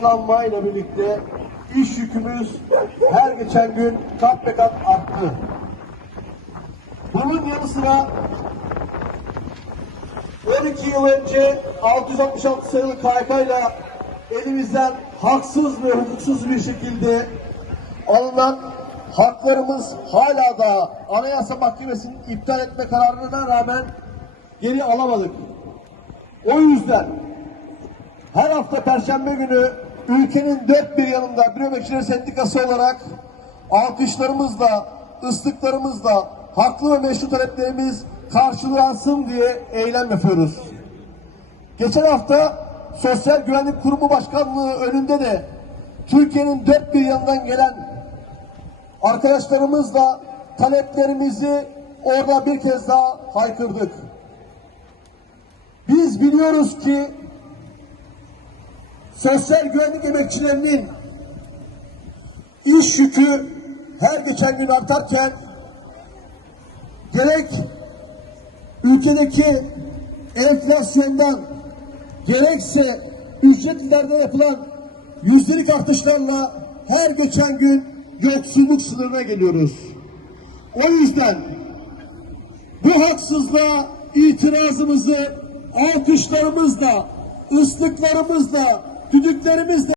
yaşlanmayla birlikte iş yükümüz her geçen gün kat be kat arttı. Bunun yanı sıra 12 yıl önce 666 sayılı KYK ile elimizden haksız ve hukuksuz bir şekilde alınan haklarımız hala da Anayasa Mahkemesi'nin iptal etme kararına rağmen geri alamadık. O yüzden her hafta Perşembe günü ülkenin dört bir yanında Büromekçileri Sendikası olarak alkışlarımızla, ıslıklarımızla haklı ve meşru taleplerimiz karşılansın diye eylem yapıyoruz. Geçen hafta Sosyal Güvenlik Kurumu Başkanlığı önünde de Türkiye'nin dört bir yanından gelen arkadaşlarımızla taleplerimizi orada bir kez daha haykırdık. Biz biliyoruz ki sosyal güvenlik emekçilerinin iş yükü her geçen gün artarken gerek ülkedeki enflasyondan gerekse ücretlilerde yapılan yüzdelik artışlarla her geçen gün yoksulluk sınırına geliyoruz. O yüzden bu haksızlığa itirazımızı alkışlarımızla, ıslıklarımızla, düdüklerimizle